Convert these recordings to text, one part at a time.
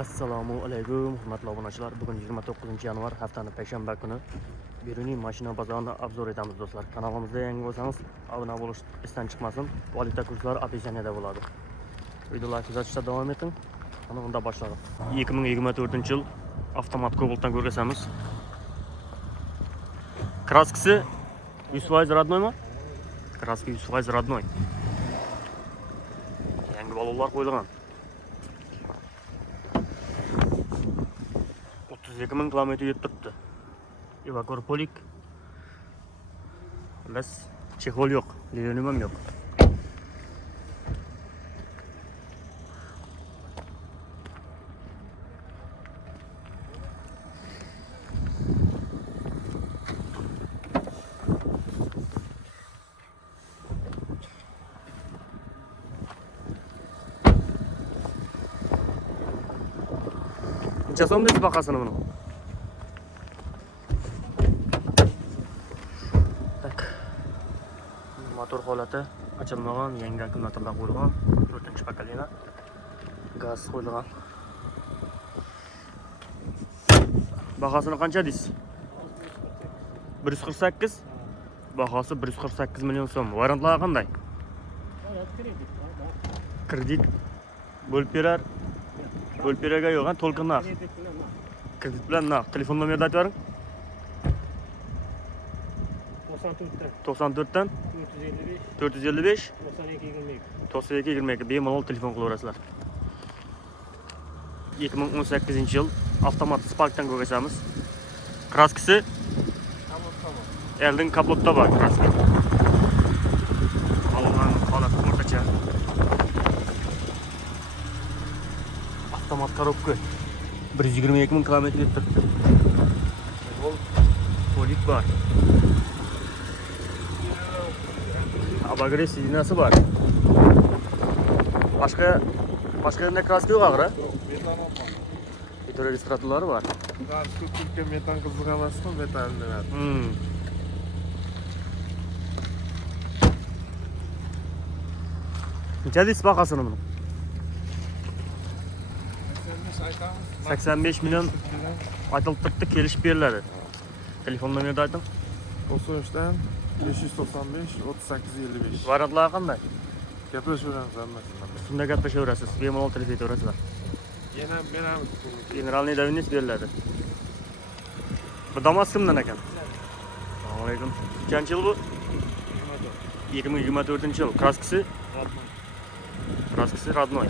Assalomu alaykum hurmatli obunachilar. Bugun 29 yanvar haftaning payshanba kuni Beruniy mashina bozorini obzor etamiz do'stlar. Kanalimizda yangi bo'lsangiz obuna bo'lish esdan chiqmasin. Valyuta kurslari opisiyaniyada bo'ladi. Videolarni kuzatishda davom eting. Mana unda boshladik. 2024-yil avtomat Cobalt'dan ko'rgazamiz. Kraskasi 100% роднойmi? Kraska 100% родной. Yangi balonlar qo'yilgan. 32.000 kilometr yetib turibdi. Evakorpolik. Bas chexol yo'q, linoleum ham yo'q. Necha so'm deb bahasini buni? Tak. Motor holati ochilmagan, yangi akkumulyatorlar qo'yilgan, 4-pokoleniya. Gaz qo'yilgan. Bahasini qancha deysiz? 148. Bahasi 148 million so'm. Variantlar qanday? Kredit bo'lib berar. Bo'lib beraga yo'q, to'lqin narx. Kredit bilan narx. Telefon nomerini aytib bering. 94 dan 455 9222 bemalol telefon qilaverasizlar. 2018-yil avtomat Spark'dan ko'rgazamiz. Kraskasi Eldin kaplotda bor kraska. Qolgan holat o'rtacha. Avtomat korobka 122.000 kilometr yetib turibdi. Polik bor. Abagres sinasi bor. Boshqa yerda kraska yo'q ag'ra. Metan registratorlari bor. Kraska Turkiya metan qiziq emasmi? Metan nima? Necha deysiz bahasini buni? 85 million aytilib turibdi, kelishib beriladi. Telefon nomerini ayting. 93 dan 595 3855. Variantlar qanday? Gaplashaveramiz hammasidan. Shunda gaplashaverasiz, bemalol telefon etaverasizlar. Yana men ham Generalniy daviniz beriladi. Bu Damas kimdan ekan? Assalomu alaykum. Qancha yil bu? 2024-yil. Kraskasi? Kraskasi родной.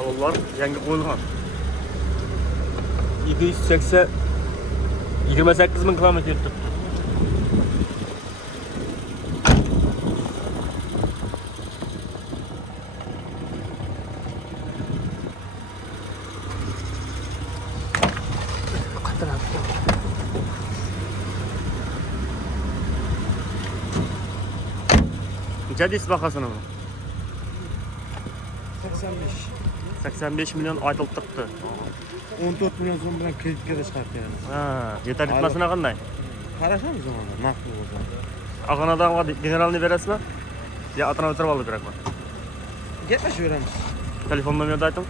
Balonlar yangi qo'yilgan. 28.000 kilometr yetib turibdi. Necha deysiz bahasini buni? 85 million aytilib turibdi. 14 million so'm bilan kreditga da chiqarib beramiz. Ha, yetarlikmasini qanday? Qarashamiz mana, maqbul bo'lsa. Ag'anadan generalni berasizmi? Yo, atran o'tirib olib kerakmi? Gaplashaveramiz. Telefon nomerini ayting.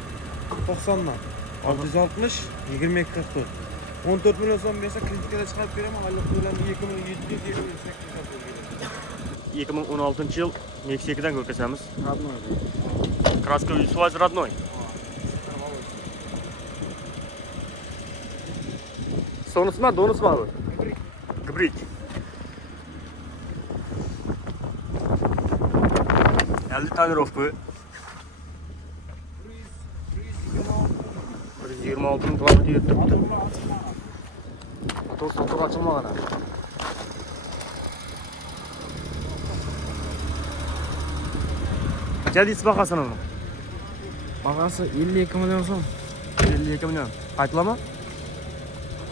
90 dan 660 2244. 14 million so'm bersa kreditga da chiqarib beraman. Hali to'landi 2728 2016-yil Meksikadan ko'rgazamiz. Родной. Kraska 100% родной. Сонусма, донусма bu? Гибрид. Elli tonirovka. 126 kilometr yetib turibdi. Motor sotuq ochilmagan. Necha deysiz bahasini uni? Bag'asi 52 million so'm. 52 million. Qaytlama?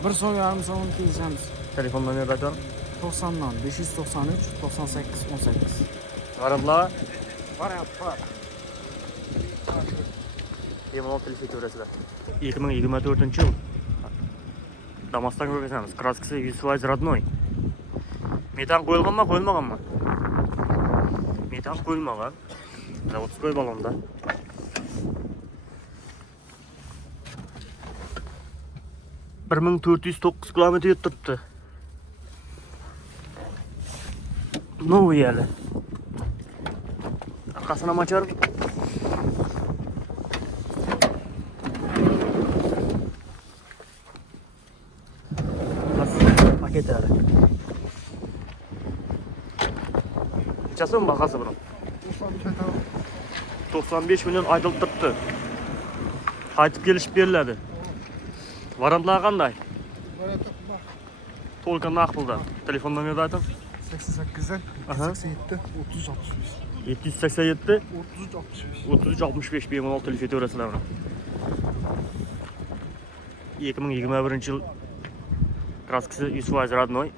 1.5 so'm kelishamiz. Telefon nomerini ayting. 90 dan 593 98 18. Variantlar Variant bor. bemalol telefon etaverasizlar. 2024-yil Damas'tan ko'rgazamiz. Kraskasi 100% родной. Metan qo'yilganmi, qo'yilmaganmi? Metan qo'yilmagan. Zavodskoy balonda. Bir 1409 kilometre yutturibdi. Novi hali. Orqasini ham ochar. Paketlari. Nechasi bahasi buni? 95 milyon aytılib turibdi. Qaytib kelishib beriladi. Varantlar qanday? To'lqin naq pulda. Telefon nomerini ayting. 88'den Aha. 87 33 65 787 33 65 33 65 bemalol telefon etaverasizlar buni. 2021 yil kraskasi 100% родной.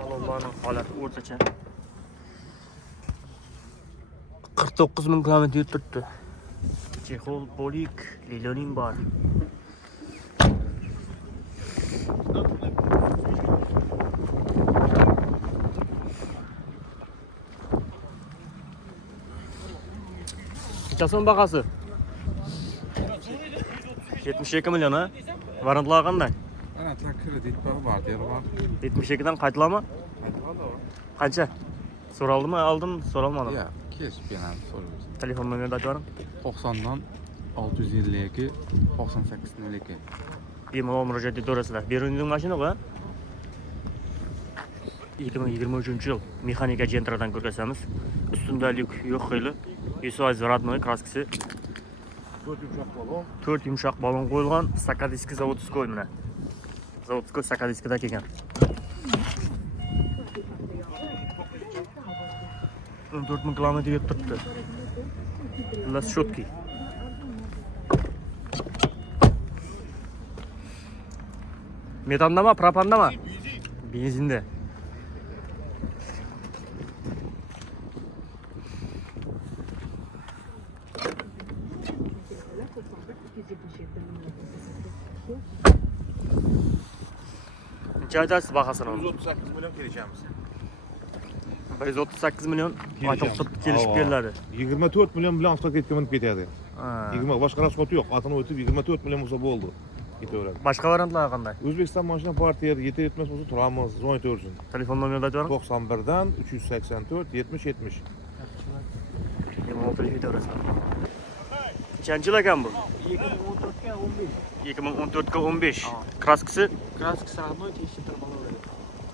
Balonlarning holati o'rtacha. 49 ming kilometr yutibdi. Chexol, polik, liloning bor. Nechasi bahasi? 72 milyon ha? Varantlar qanday? Ana kredit var, der var. 72'den qaytiladimi? Qancha? So'raldimi, oldim, so'ralmadim. Ya, keş bilen soruyoruz. Telefon nomerini aytavering. 90'dan 652 98 02. Bemalol murojaat etaverasizlar. Berunning mashina bu. 2023 yil mexanika jentradan ko'rgazamiz. Ustunda lyuk yo'q xili. 100% родной kraskasi. 4 yumshoq balon qo'yilgan, sakadiski zavodskoy mana. Zavodskoy sakadiskida kelgan. 14 ming kilometr yetib turibdi. Las shotki. Metandami, propandami? Benzinda. Necha aytasiz bahasini? 138 milyon geleceğimiz. 138 milyon aytib turibdi, kelishib beriladi. 24 milyon bilan avtoketga minib ketadi. Ha. 20 boshqa rasxoti yo'q. Atini o'tib 24 milyon bo'lsa bo'ldi. Ketaveradi. Boshqa variantlar qanday? O'zbekiston mashina partiya yetar yetmas bo'lsa turamiz, zo'n etaversin. Telefon nomerini aytavering. 91 dan 384 70 70. Bemalol telefon etaverasizlar. Qancha yil ekan bu? 2014'ga 15. 2014 ga 15. Kraskasi? Kraskasi родной, tekshirtir balolar.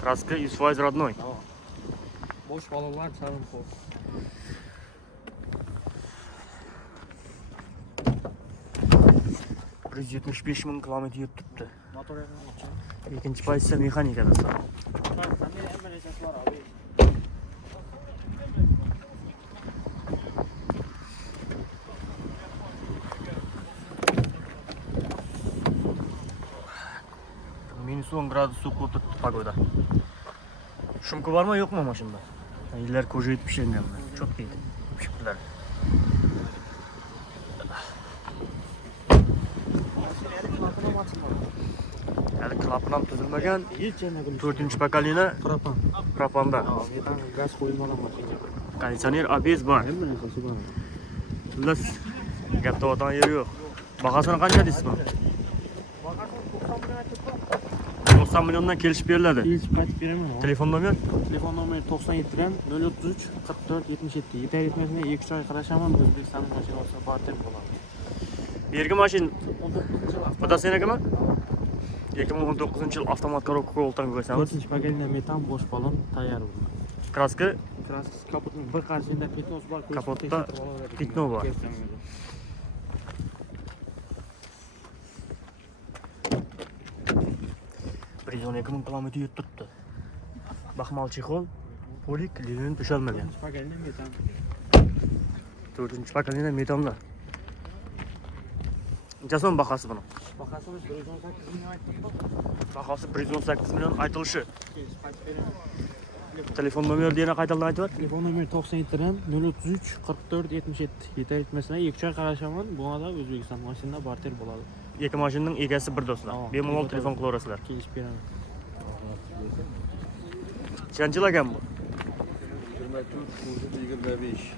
Kraska 100% родной. Boş balolar charm xor. Bir 175 ming kilometr yutibdi. Motor yaqin. Ikkinchi pozitsiya mexanikada sir. Qanday embriyasi bor abi? -10 gradus suv o'tiribdi pagoda. Shumka bormi, yo'qmi mashinada? Yillar ko'jayib pishirganman. Çok iyi. Pishibdilar. Hali klapın ham tuzilmagan. 4-pokoleniya propanda. Metan gaz qo'yilmagan mashina. Konditsioner ABS bor. Hamma narsasi bor. Xullas, gap tavatan yeri yo'q. Bahasini qancha deysiz buni? 90 milyondan kelishib beriladi. Kelishib qaytib beraman. Telefon nomer? Telefon nomeri 97 dan 033 44 77. Yetar yetmasini 2 oy qarashaman, O'zbekistonning mashina olsa barter bo'ladi. Bergi mashin. Bu da senekimi? 2019 yil avtomat коробка qo'ldan ko'rsamiz. 4-pokoleniya metan bosh balon tayyor bo'ldi. Kraska Kraskasi kapotning bir qarshida petnos bor. Kapotda petno bor. Prizon 2000 kilometr yutibdi. Baxmal chexol, polik, linin to'shalmagan. 4-pokoleniya metan. 4-pokoleniya metanlar. Necha bahası buni? Bahasi 118 million aytdim. Bahası 118 milyon aytilishi. Kelishib qaytib beraman. Telefon nomeri yana qaytadan aytib ber. Telefon nomeri 97 dan 033 44 77. Yetar yetmasini 2 oy qarashaman. Bu da O'zbekiston mashinada barter bo'ladi. Iki maşının egasi bir do'stlar. Tamam. Bemalol telefon qilaverasizlar. Kelishib beraman. Qancha ekan bu? 24, 25.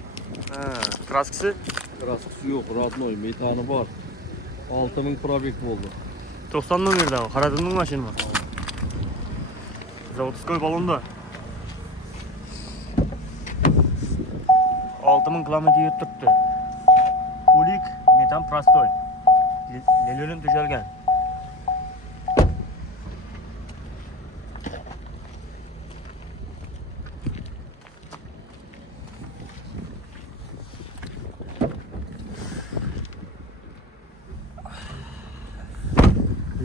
Ha, kraskasi Kraskisi yo'q, родной, metani bor. 6000 probek bo'ldi. 90 nomerda o. Xaradimning mashinami. Zavodskoy balonda. 6000 kilometr yurib turibdi. Pulik metan prostoy. Lelyolim to'shalgan.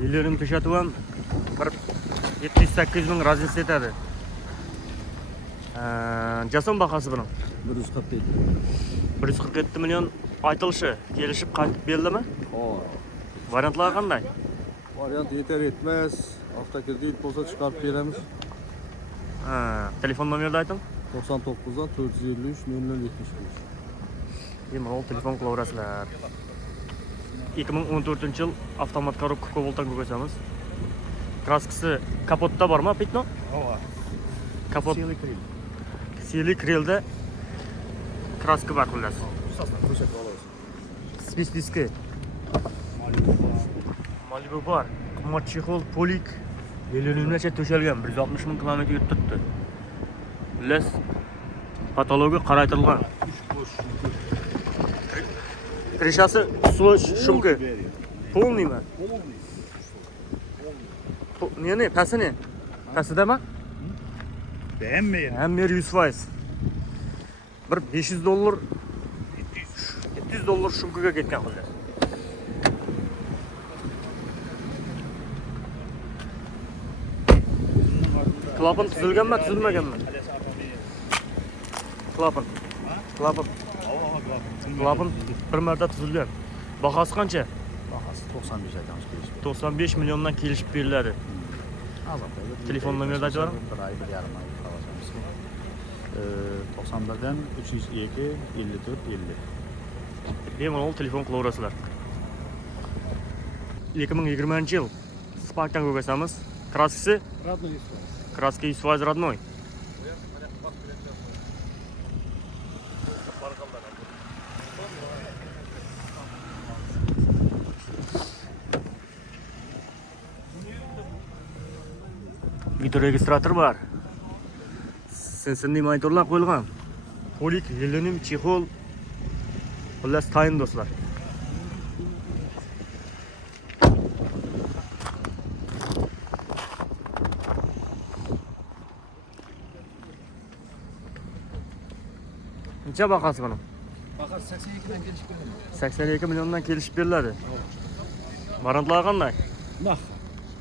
Lelyolim to'shatib ham bir 700-800 ming razniца etadi. Jason bahasi bilan 147. 147 million aytilishi, kelishib qaytib berilimi? Hop. Variantlar qanday? Variant yeter etmez. Avtokredit bo'lsa chiqarib beramiz. Telefon nomerini ayting. 99 dan 453 0075. Bemalol telefon qilaverasizlar. 2014-yil avtomat korobka Cobalt'dan ko'rsatamiz. Kraskasi kapotda bormi, Pitno? Kapot. Siyli krelda kraska bor xullas. Spis diski. Malibu bor. Qimmat chexol, polik. Lelyolimlarcha to'shalgan. 160 ming kilometr yurib turibdi. Xullas patologiya qaraytirilgan. Krishasi suv shumka. Полныйmi? Ne? Pasi ne? Pasidami? Beğenmeyin. Hem bir 100%. Bir $500 $700 shumkaga ketgan xullas. Klapan tuzilganmi, tuzilmaganmi? Klapan. Klapan bir marta tuzilgan. Bahasi qancha? Bahası 95 aytamiz kelishib. 95 milyondan kelishib beriladi. Telefon nomerini aytib bering. Bir ay, bir yarim ay qolamiz. 91dan 302 54 50. Bemalol telefon qilaverasizlar. 2020-yil Spark'dan ko'rsatamiz. Kraskasi Родной. kraska 100% родной. Videoregistrator bor. Sensorli monitorlar qo'yilgan. Polik, lelyonim, chexol. Xullas tayin do'stlar. Necha bahasi buni? Bahasi 82 dan kelishib beraman. 82 milyondan kelishib beriladi. Variantlar qanday? Naq.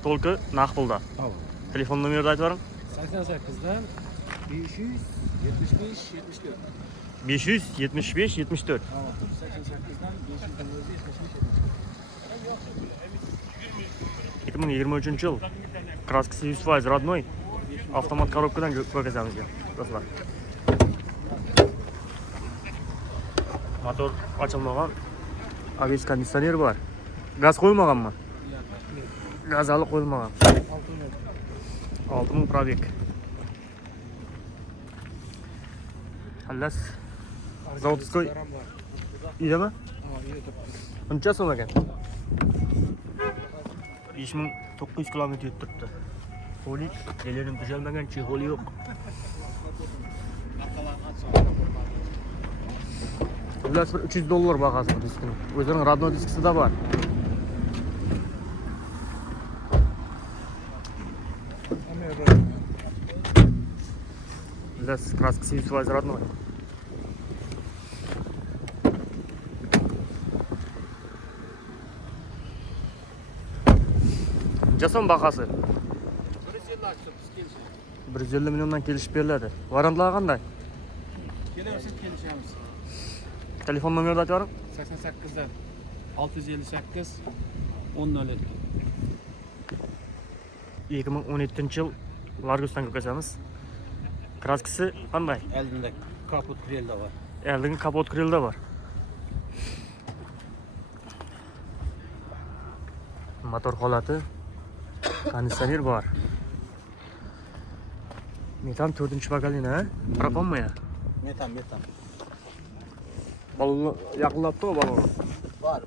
To'lqi naq pulda. Tamam. Telefon nomerini aytib bering. 88 dan 575 74. 575 74. Tamam. 88 dan 575 2023-yil kraskasi 100% родной. Avtomat korobkadan ko'rsatamiz do'stlar. Motor ochilmagan. ABS konditsioner bor. Gaz qo'yilmaganmi? Gaz hali qo'yilmagan. 6000 probek. Xullas Zavodskoy idami? Uncha so'm ekan. 5900 kilometr yurib turibdi. Polik, lelyonim tuzalmagan, chexoli yo'q. Xullas bir $300 bahasi bu diskning. O'zining родной diskisida bor. Xullas kraskasi 100% родной. Jason bahasi 150 milyondan kelishib beriladi. Variantlar qanday? Kelaversak kelishamiz. Telefon nomerini aytib bering. 88 dan 658 1002. 2017-yil Largus'tan ko'rsatamiz. Kraskasi qanday? Oldinda kapot krelda bor. Oldingi kapot krelda bor. Motor holati. Konditsioner bor. Metan 4-bakalina, ha? Propanmi ya? Metan. Balon yaqinlabdi o balon. Bor.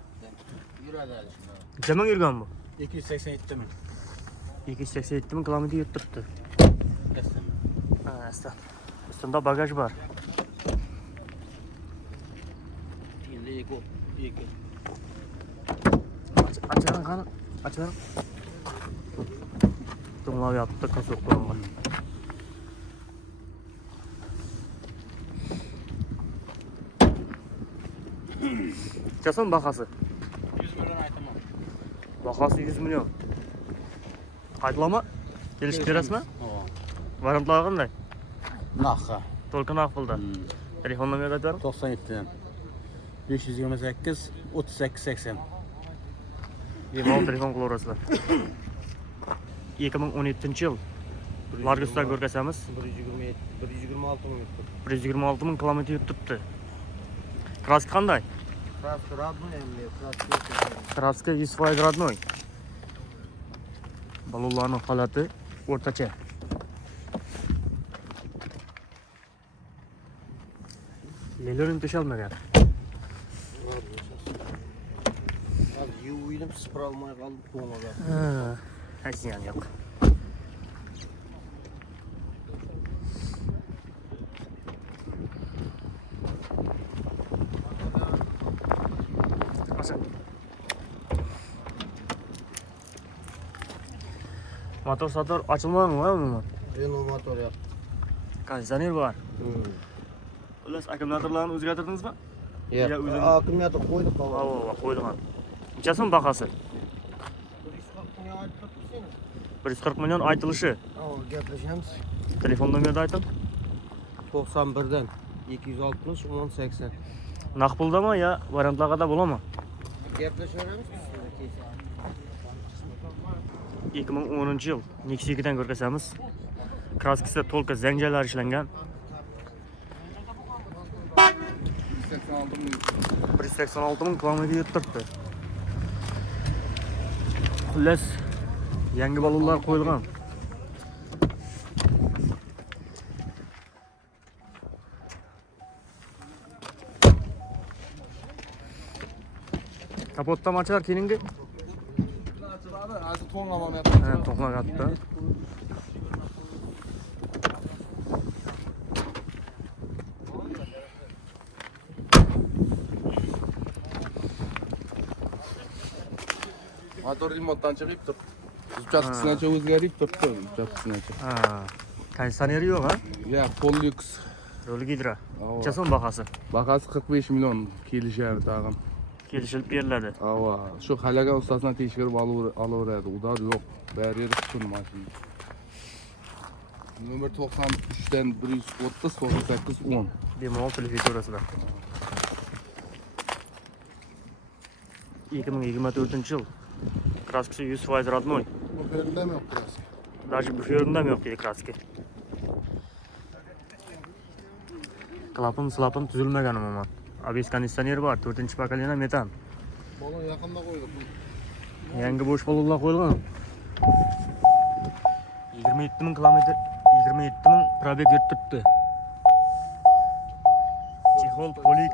Yuradi shunda. Necha ming yurgan bu? 287 ming. 287 ming kilometr yuribdi. Kesdim. Ha, aslan. Ustida bagaj bor. Endi eko. Açalım qani. Açalım. To'ng'lab yotibdi, ko'sib qo'yilgan. Nechaso'm bahasi? 100 million aytaman. Bahasi 100 million. Qaytlama? Kelishib berasizmi? Ha. Variantlari qanday? Naqqa. To'lqin aqbulda. Telefon nomeri aytaver. 97 528 38 80. Bemalol telefon qilaverasizlar. 2017-yil Largusda ko'rgazamiz. 126 ming. 126 ming kilometr yuribdi. Kraska qanday? Kraska родной endi, Kraska 100% родной. Balonlarning holati o'rtacha. Lelonim to'shalmagan. Hadi yuvdim, sıfır almaya kaldım to'g'maga. Hech ham yo'q. Motor sotor ochilmaganmi umuman? Renault motor yaptım. Konditsioner bor. Xullas, akkumulyatorlarni o'zgartirdingizmi? Ya o'zim- akkumulyator koyduk Ha, hava. qo'yilgan. Necha so'm bahasi? 140 million aytilishi. Gaplashamiz. Telefon nomerini ayting. 91'den 260 10 80. Naq puldami yo variantlarga da bo'ladimi? Gaplashaveramiz. 2010-yil Nexia 2dan ko'rgazamiz. Kraskasi to'lqa zanjalar ishlangan. 186 ming kilometr yuribdi. Xullas, yangi balonlar qo'yilgan. Kapotdan ochar keyingi. Hozir to'g'lamam Ha, to'g'lag'atda. Motor remontdan chiqib turibdi. Uchastkasinacha o'zgarib turibdi. Uchastkasinacha. Ha, konditsioneri yo'q, ha? Ya, Pollux. Rol gidra. Ava. Necha so'm bahasi? Bahasi 45 million kelishar tag'in. Kelishilib beriladi. Ava, shu halagan ustasından tekshirib olaveradi. Udar yo'q. Bari yeri tutun mashina. Nomer 93'ten 130 98 10. Bemalol telefon ko'rasizlar. 2024-yil kraskasi 100% родной. Buferinde mi yok biraz? Даже буферында ham yo'q deydi kraska. Klapim tuzilmagan umuman. ABS konditsioner bor, 4-bakalina metan. Balon yakında koyduk. Yangi bo'sh balonlar qo'yilgan. 27 ming kilometr, 27 ming probeg yuribdi. Chexol polik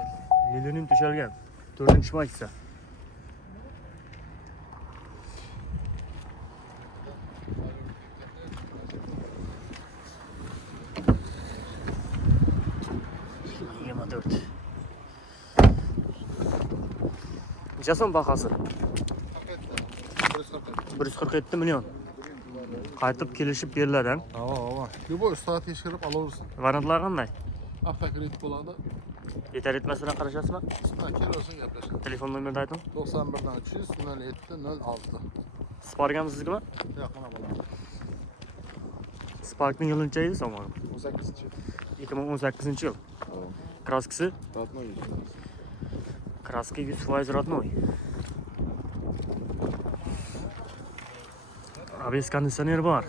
lelonim to'shalgan. 4-paksa. Necha so'm bahasi? 147 million. Qaytib kelishib beriladi. Ava. Любой ustaga tekshirib olaversin. Variantlar qanday? Avtokredit bo'ladi. Yetar etmasini qarashasizmi? Kelarsin gaplashamiz. Telefon nomerini ayting. 91'dan 300 07 06. Spark'am sizgami? Yaqina bo'ladi. Spark'ning yili necha so'm? 18-chi. 2018-yil. Kraskasi? Родной. Kraska 100% родной. ABS konditsioner bor.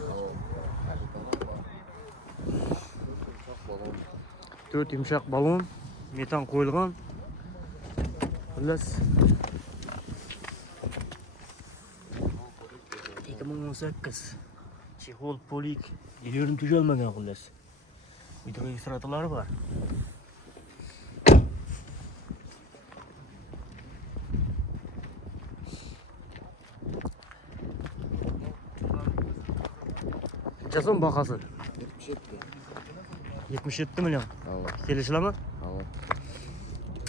4 yumshoq balon, metan qo'yilgan. Xullas 2018. Chexol polik. Yerim tuzalmagan xullas. Video registratorlari bor. Qanchaso'm bahasi? 77 million. Kelishilami?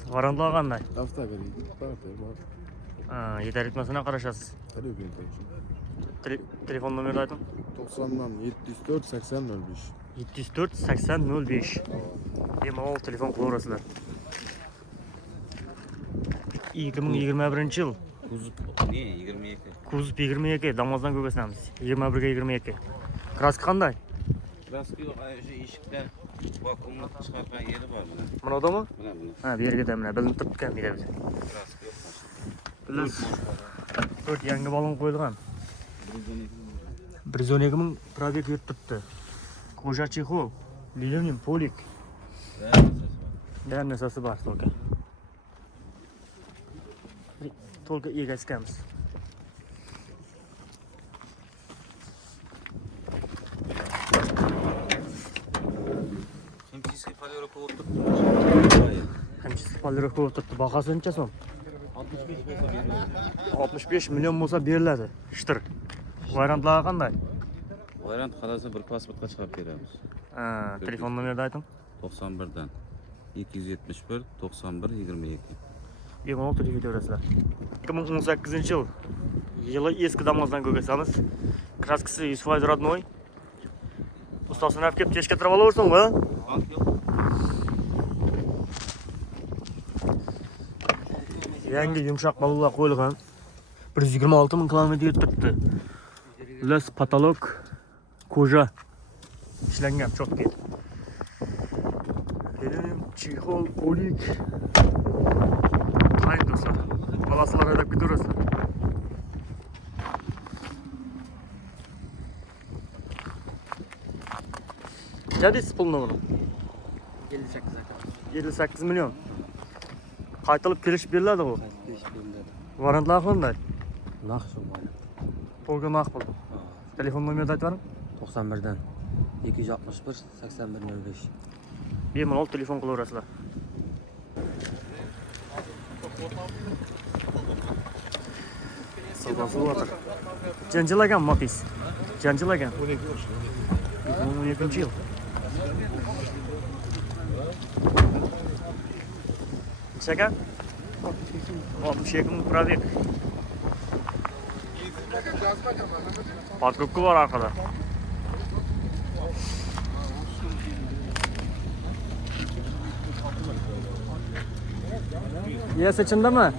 Varantlar qanday? Yetar etmasına qarashasiz. Telefon nomerini ayting. 90'dan 704 80 05. 704 80 05. Bemalol telefon qilaverasizlar. 2021 yil. Ne 22. Kuzov 22, damozdan ko'rgasanamiz. 21 ga 22. Kraska qanday? Kraska yo'q, o'sha eshikda vakuumni chiqargan yeri bor buni. Mana odammi? Mana buni. Ha, bu yerga da mana bilinib turibdi deydi biz. Kraska yo'q. Plus 4 yangi balon qo'yilgan. 112 ming probeg yurib turibdi. Koja chexol, lilonium polik. Dar narsasi bor to'lka. To'lka egaskamiz. Химчистка полировка o'tib. Hemşisi polirovka o'tiribdi. Bahasi necha so'm? 65 million bo'lsa beriladi. Shtir. Variantlar qanday? Variant qalasa bir pasportga chiqarib beramiz. Ha, telefon nomerini ayting. 91 dan 271 91 22. Bemalol telefon ko'rasizlar. 2018 yil. Yili eski damozdan ko'rgasamiz. Kraskasi 100% родной. Ustasini olib kelib teshga tirib olaversin-ku. Yangi yumshoq balonlar qo'yilgan. 126 ming kilometr yuribdi. Las patolog koja ishlangan chotki. Keling, chexol polik. Hay do'stlar. Balaslar haydab ketaverasizlar. Jadis pul nomeri 58 aka. 58 million. Qaytalib kelishib beriladi bu. Varantlar qanday? Naq shu bor. To'g'ri naq pul. Telefon nomerini aytib bering. 91 dan 261 81 05. Bemalol telefon qilaverasizlar. Savdosi bo'lar. Janjilagan Matiz. Janjilagan. 2012 yil. Nechaga? 62 ming probeg. Patrubka var arkada. Ye seçindimi?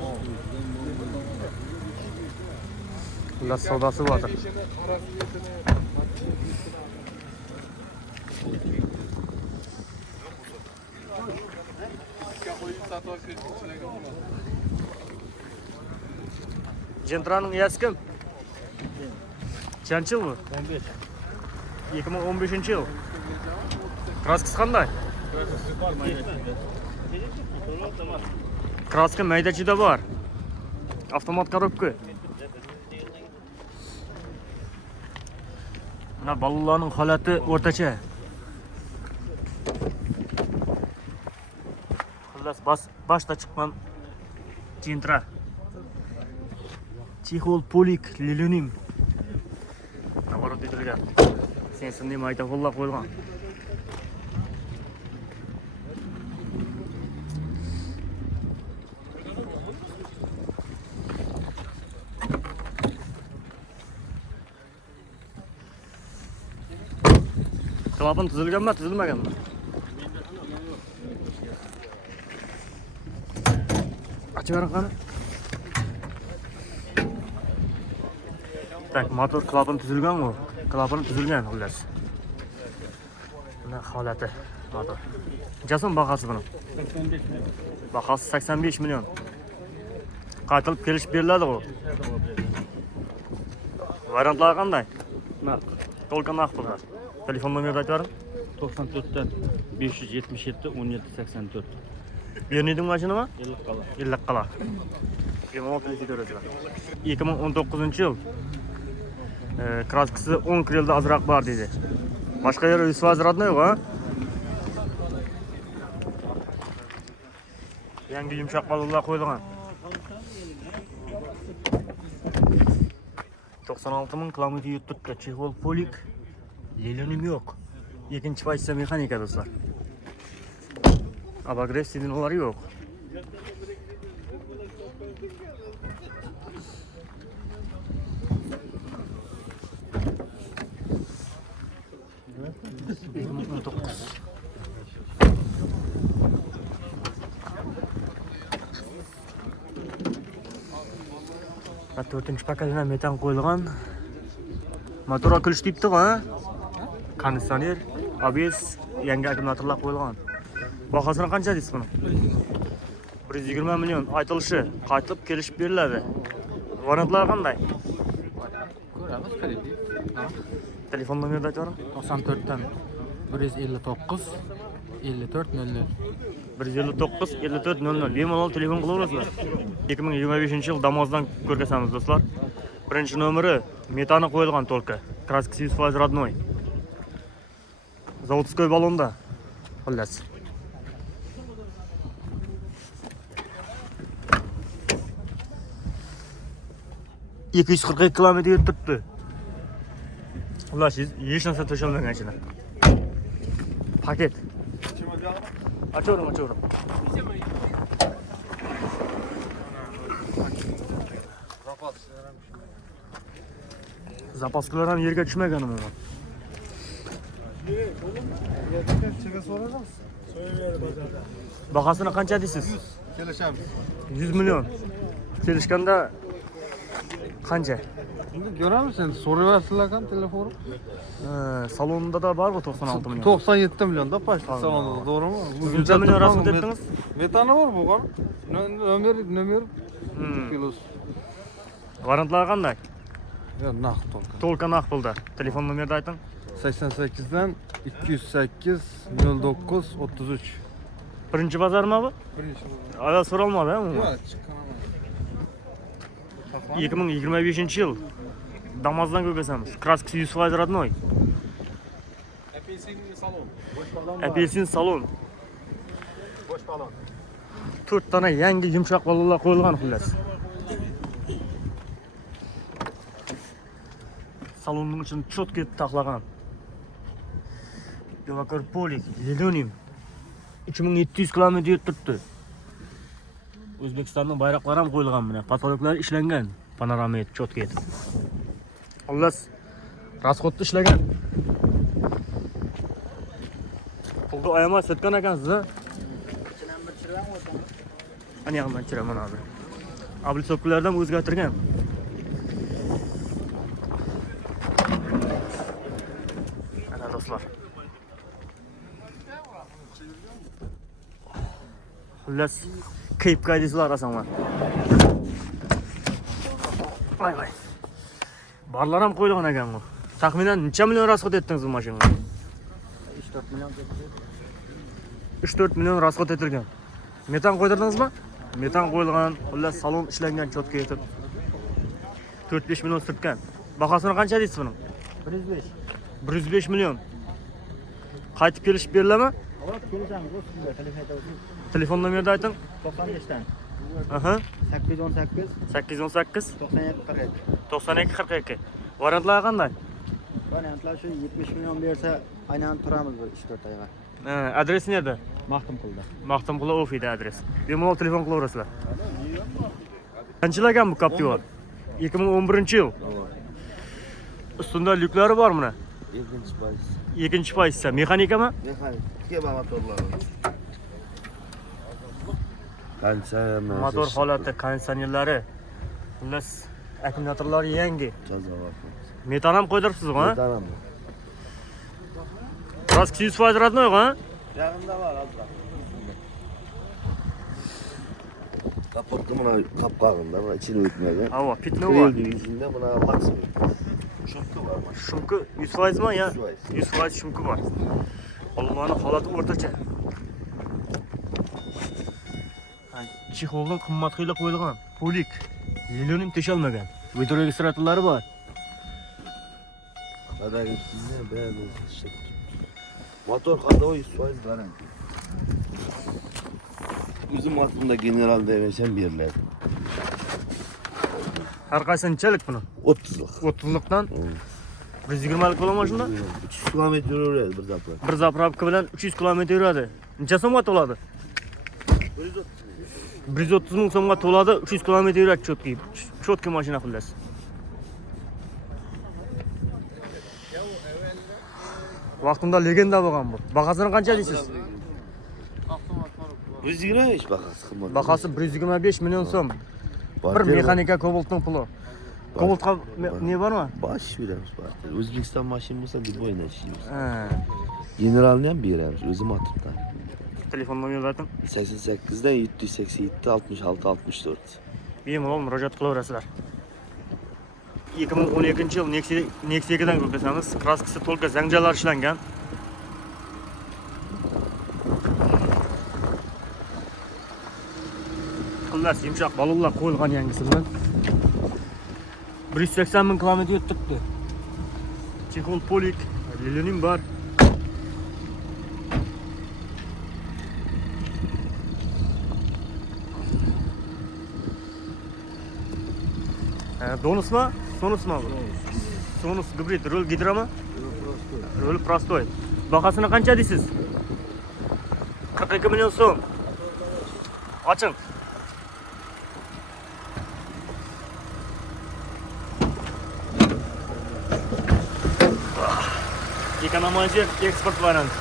Ular savdosi bo'lar. Gentra'nın yası kim? Kaç yıl bu? 15. 2015 yıl. Kraskası qanday? Kraska maydachida bor. Avtomat korobka. Mana balonlarning holati o'rtacha. Xullas boshda chiqqan Gentra. Chexol polik lilonium. Navarot etilgan. Sensinli maytafonlar qo'yilgan. Klapın tuzilganmi, tuzilmaganmi? Açıp verin qani. Tak, motor klapın tuzilgan mı? Klapını tuzilgan xullas. Buna holati motor. Nechaso'm bahasi buni? 85 million. Bahasi 85 million. Qaytilib kelish beriladi bu. Variantlar qanday? Naq. To'lqa naq pullar. Telefon nomerini aytib bering. 94 dan 577 17 84. Berniyding mashinami? 50 qala. 50 qala. Bemalol telefon ko'rasizlar. 2019 yil. Kraskisi 10 krelda azroq bor dedi. Boshqa yer 100% rodnoy yo'q, ha? Yangi yumshoq balolar qo'yilgan. 96 ming kilometr yutibdi. Chexol polik. Lelonim yo'q. Ikkinchi pozitsiya mexanika do'stlar. Abagres sidinolari yo'q. To'rtinchi paketdan metan qo'yilgan. Motor akilish deyapti-ku, ha? Konditsioner, ABS, yangi akkumulyatorlar qo'yilgan. Bahosini qancha deysiz buni? 120 million aytilishi, qaytib kelishib beriladi. Variantlar qanday? Ko'ramiz, kredit. Telefon nomerini aytavering. 94 dan 159 54 00. 159 54 00. Bemalol telefon qilaverasizlar. 2025-yil Damozdan ko'rgazamiz do'stlar. Birinchi nomeri metani qo'yilgan to'lka. Kraskisi 100% родной. Zavodskoy balonda. Xullas. $242 kilometr yurtibdi. Xullas, hech narsa to'shalmagan ichida. Paket. Açıyorum. Zapaskılar ham yerga tushmagan umuman. Bahasini qancha deysiz? Kelishamiz. 100 million. Kelishganda qancha? Endi ko'ramiz endi so'rayapsizlar-kan telefonni. Salonda da var mı 96 milyon? 97 millionda pashta salonda, to'g'rimi? Necha million rasxod etdingiz? Metani bor bo'lgan. Nomer kilos. Variantlar qanday? Ya naqd to'lka. To'lka naqd pulda. Telefon nomerini ayting. 88 dan 208 09 33. Birinchi bozormi bu? Birinchi bo'ldi. Avval so'ralmadi, ha? Yo'q, chiqqan emas. 2025-yil Damazdan ko'rgazamiz. Kraskisi 100% родной. Apelsin salon. Bosh balon. 4 tane yangi yumshoq balolar qo'yilgan xullas. Salonning ichini chotga taxlagan. Yovakor polik, lelonim. 3700 kilometr yurtibdi. O'zbekistonning bayroqlari ham qo'yilgan buni. Patologlar ishlangan. Panorama et, chotga et. Xullas, rasxodda ishlagan. Pulga oyama sotgan ekansiz, ha? Ana yoqdan chiraman hozir. Ablisoklardan o'zgartirgan. Ana do'stlar. Xullas, kayıp qaydisizlar asanlar. Vay. Barlar ham qo'yilgan ekan bu. Taxminan necha million rasxod etdingiz bu mashinaga? 3-4 million. 3-4 million rasxod etilgan. Metan qo'ydirdingizmi? Metan qo'yilgan, xullas salon ishlangan chotga yetib. 4-5 million turtgan. Bahosini qancha deysiz buning? 105. 105 million. Qaytib kelish berilami? Hop, kelishamiz, o'zingizga telefon aytasiz. Telefon nomerini ayting. 95 dan Aha. 818 818 92 92 42. Variantlar qanday? Variantlar shu 70 million bersa, aynan turamiz bir 3-4 oyga. Adres nerede? Maxtumqulda. Maxtumquli ofida adres. Bemalol telefon qilaverasizlar. Qanchalar bu Captiva? 2011-yil. Ustunda lyuklari bormi buni? Ikkinchi pozitsiya. Mexanikami? Mexanik. Ikki motorlari. Qancha Motor holati, konditsionerlari. Xullas, akkumulyatorlari yangi. Metan ham qo'ydiribsiz-ku, ha? Kraskisi 100% родной, ha? Yaqinda bor, azroq. Kaportda buna qapqog'inda, buna ichini o'tmagan. Havo, pitni bor. Ichida buna maksimum. Shumka bor. Shumka 100% mi ya? 100%. 100% shumka bor. Olmani holati o'rtacha. Chexoldan qimmat qiyla qo'yilgan. Polik. Lelonim teshalmagan. Video registratorlari bor. Bırakıp sizinle beyaz olsun. Motor kadar 100% garanti. Bizim aklımda generalde versen birler. Her qaysi neçalik buni? 30'luk. 30'lukdan 120'lik bo'la mashina. 300 kilometre yürüyoruz bir zaten. Bir zapravka bilan 300 kilometr yuradi. Necha so'mga to'ladi? 130 ming so'mga to'ladi, 300 kilometr yuradi cho'tki. Cho'tki mashina xullas. Vaqtida legenda bo'lgan bu. Bahasini qancha deysiz? 125 bakası kımır. Bahasi 125 million so'm. Bir mexanika Cobalt'ning puli. Cobalt'ga ne bormi? Baş veremiz partner. Özbekistan maşin olsa bir boyuna işimiz. Ha. Generalden bir veremiz. Özüm atıptan. Telefon nomeri ayting. 88'den 787 66 64. Bemalol murojaat qilaverasizlar. 2012-yil Nexia 2dan ko'rsatamiz. Kraskasi to'lqa zangjalar ishlangan. Xullas yumshoq balonlar qo'yilgan yangisi bilan 180 ming kilometr o'tibdi. Chexol polik, lilenim bor. Donusmi? Sonusmi bu? Sonus gibrid, rul gidromi? Rul prostoy. Bahasini qancha deysiz? 42 million so'm. Oching. Ekonomizer eksport variant.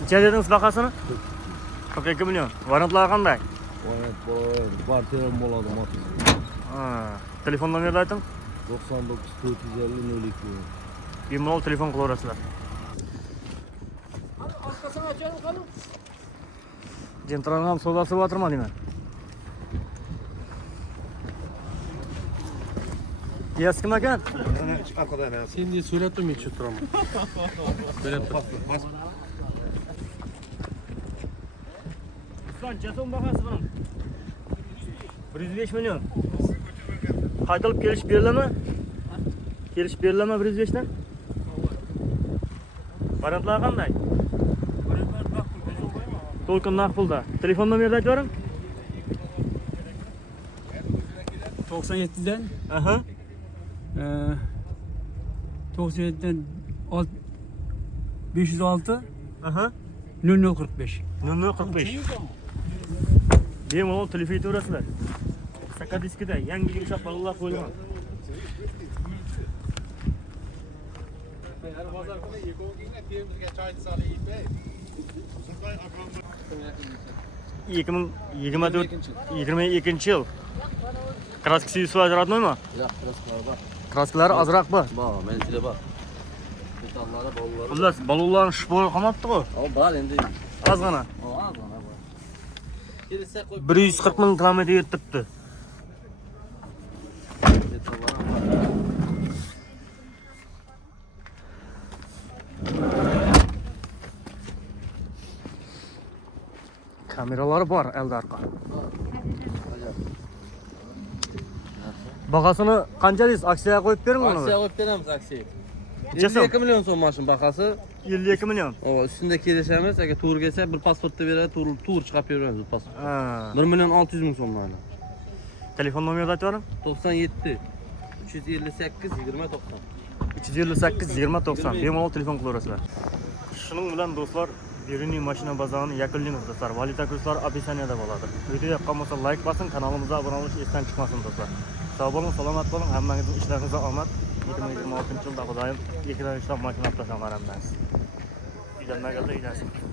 Necha dedingiz bahasini? 42 million. Variantlar qanday? Partiyalar bo'ladi motor. Ha, telefon nomerini ayting. 99 450 02. Bemalol telefon qilaverasizlar. Jentran ham savdosi bo'tirma deyman. Yes kim ekan? Sen diye söyledim hiç oturamam. Böyle Ruslan, necha bahası bunun? 105 million. Qaytalib kelish beriladimi? Kelish beriladimi 105 dan? Variantlar qanday? To'lqin naqd pulda. Telefon nomerini aytib bering. 97'den Aha. 97'den 506 Aha. 0045. 0045. Bemalol telefon etaverasizlar. Saka diskida yangi yumshoq balonlar qo'yilgan. Iki ming 22-yil. Kraskasi 100% роднойmi? Ya kraskalar bak. Kraskalari ozroqmi? Bak mentile bak. Metallara bolları. Xullas, balonlarni shpor qolmabdi-ku. Ama var endi. Ozgina. Az bana bak. Gelirse koy. 140 ming kilometr yetibdi. Metallara bak. Kameralari bor elde arqa. Bahasini qancha deysiz? Aksiyaga qo'yib bering uni. Aksiye koyup veremiz aksiye. Necha so'm? 52 milyon son maşın bakası. 52 million. O üstünde kelişemiz. Eğer tur gelse bir pasportta verir, tur çıkıp veriyoruz bu pasport. Ha. 1 milyon 600 bin sonlarına. Telefon nomerini aytib bering. 97 358 20 90. 358 20 90. Bemalol telefon qilaverasizlar. Shuning bilan do'stlar, Beruniy mashina bozorini yakunlaymiz do'stlar. Valyuta kurslari opisiyaniyada bo'ladi. Video yoqqan bo'lsa like bosing, kanalimizga obuna bo'lish esdan chiqmasin do'stlar. Sog' bo'ling, salomat bo'ling, hammangizning ishlaringizga omad. 2026-yilda Xudoyim ikkidan ishlab mashina olib tashlagan qaramdan. Uylanmaganlar uylansin.